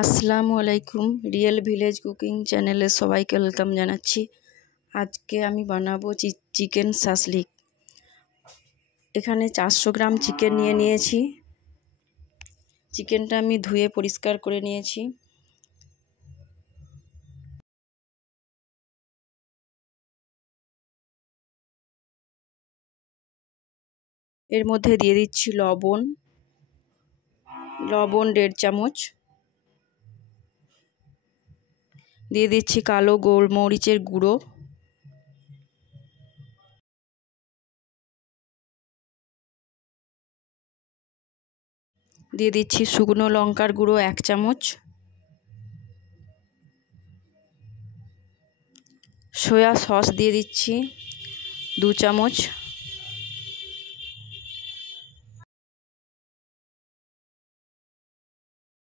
আসসালামু আলাইকুম। Real village cooking চ্যানেলে সবাইকে ওয়েলকাম জানাচ্ছি। আজকে আমি বানাবো চিকেন শাসলিক। এখানে 400 গ্রাম চিকেন নিয়েছি। চিকেনটা আমি ধুয়ে পরিষ্কার করে নিয়েছি। এর মধ্যে দিয়ে দিচ্ছি লবণ 1.5 চামচ, দিয়ে দিচ্ছি কালো গোলমরিচের গুঁড়ো, দিয়ে দিচ্ছি শুকনো লঙ্কার গুঁড়ো 1 চামচ, সয়া সস দিয়ে দিচ্ছি 2 চামচ,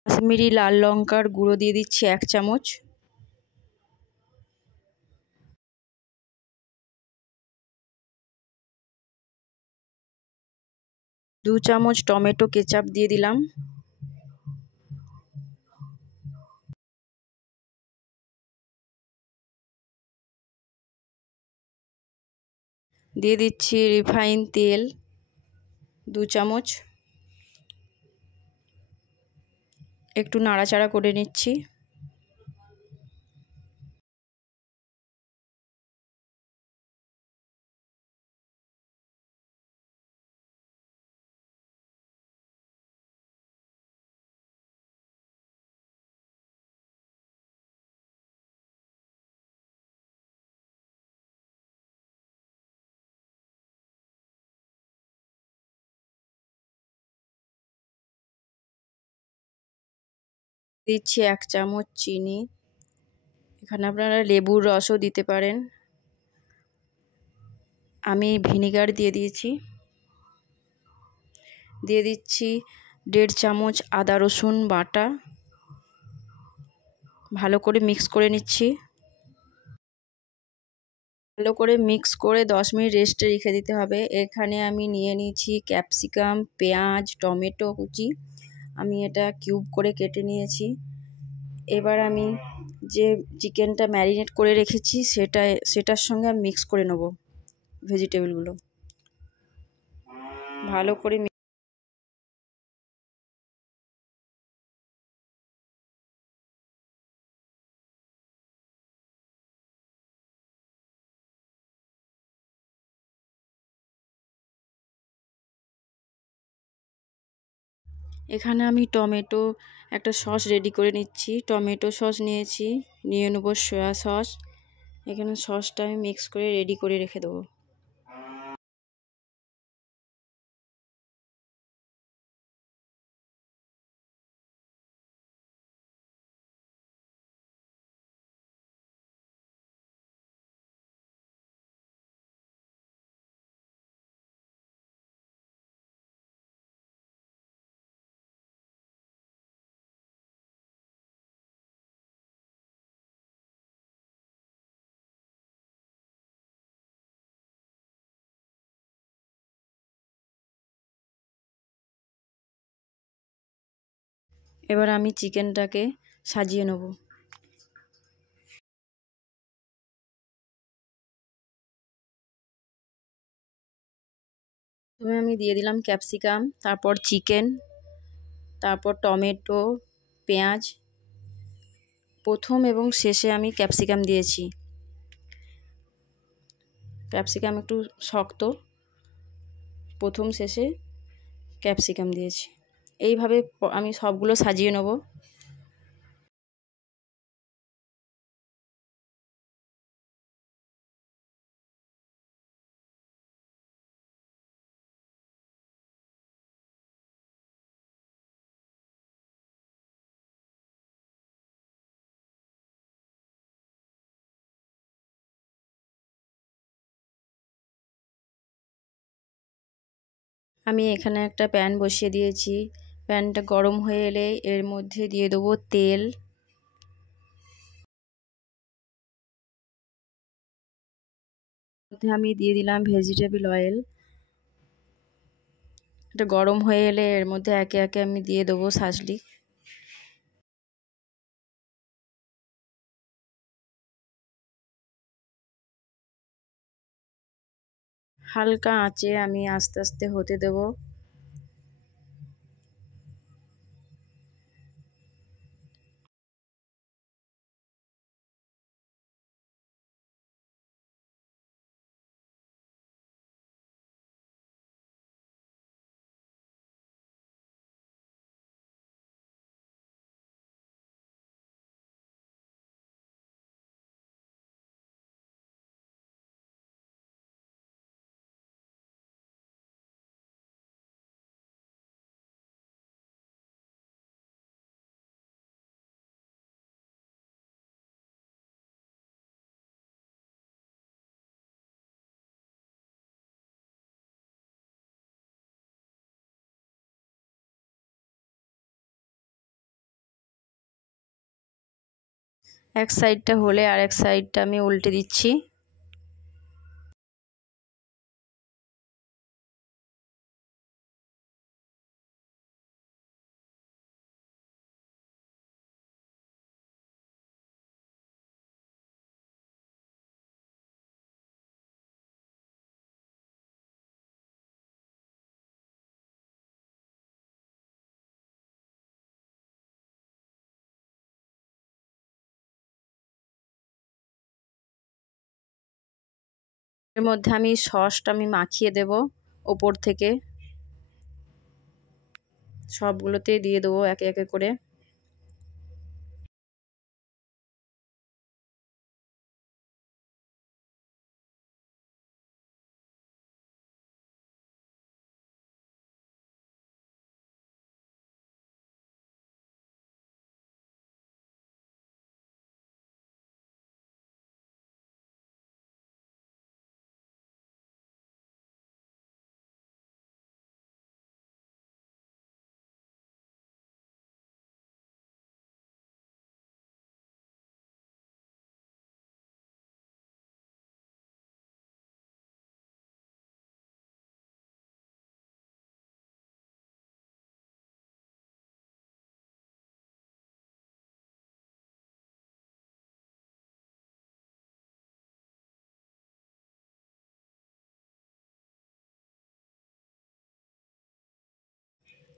কাশ্মীরি লাল লঙ্কার গুঁড়ো দিয়ে দিচ্ছি 1 চামচ, দু চামচ টমেটো কেচাপ দিয়ে দিলাম, দিয়ে দিচ্ছি রিফাইন তেল 2 চামচ, একটু নাড়াচাড়া করে নিচ্ছি। দিচ্ছি 1 চামচ চিনি, এখানে আপনারা লেবুর রসও দিতে পারেন। আমি ভিনিগার দিয়ে দিয়েছি। দিয়ে দিচ্ছি 1.5 চামচ আদা রসুন বাটা, ভালো করে মিক্স করে নিচ্ছি। ভালো করে মিক্স করে 10 মিনিট রেস্টে রেখে দিতে হবে। এখানে আমি নিয়ে নিয়েছি ক্যাপসিকাম, পেঁয়াজ, টমেটো কুচি, আমি এটা কিউব করে কেটে নিয়েছি। এবার আমি যে চিকেনটা ম্যারিনেট করে রেখেছি সেটার সঙ্গে আমি মিক্স করে নেব ভেজিটেবলগুলো ভালো করে। এখানে আমি টমেটো একটা সস রেডি করে নিচ্ছি। টমেটো সস নিয়েছি, নিয়ে নেব সয়া সস। এখানে সসটা আমি মিক্স করে রেডি করে রেখে দেবো। এবার আমি চিকেনটাকে সাজিয়ে নেব। প্রথমে আমি দিয়ে দিলাম ক্যাপসিকাম, তারপর চিকেন, তারপর টমেটো, পেঁয়াজ। প্রথম এবং শেষে আমি ক্যাপসিকাম দিয়েছি। ক্যাপসিকাম একটু শক্ত, প্রথম শেষে ক্যাপসিকাম দিয়েছি। এইভাবে আমি সবগুলো সাজিয়ে নেব। আমি এখানে একটা প্যান বসিয়ে দিয়েছি। প্যানটা গরম হয়ে এলে এর মধ্যে দিয়ে দেবো তেল, আমি দিয়ে দিলাম ভেজিটেবল অয়েল। এটা গরম হয়ে এলে এর মধ্যে একে একে আমি দিয়ে দেবো শাসলিক। হালকা আঁচে আমি আস্তে আস্তে হতে দেব। এক সাইডটা হলে আর এক সাইডটা আমি উল্টে দিচ্ছি। এর মধ্যে আমি সসটা মাখিয়ে দেব ওপর থেকে, সবগুলোতেই দিয়ে দেবো একে একে করে।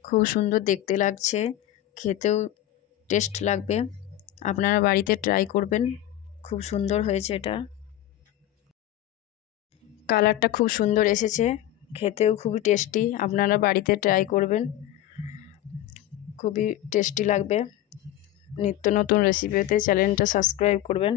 খুব সুন্দর দেখতে লাগছে, খেতেও টেস্ট লাগবে। আপনারা বাড়িতে ট্রাই করবেন, খুব সুন্দর হয়েছে এটা। কালারটা খুব সুন্দর এসেছে, খেতেও খুবই টেস্টি। আপনারা বাড়িতে ট্রাই করবেন, খুবই টেস্টি লাগবে। নিত্য নতুন রেসিপি পেতে চ্যানেলটা সাবস্ক্রাইব করবেন।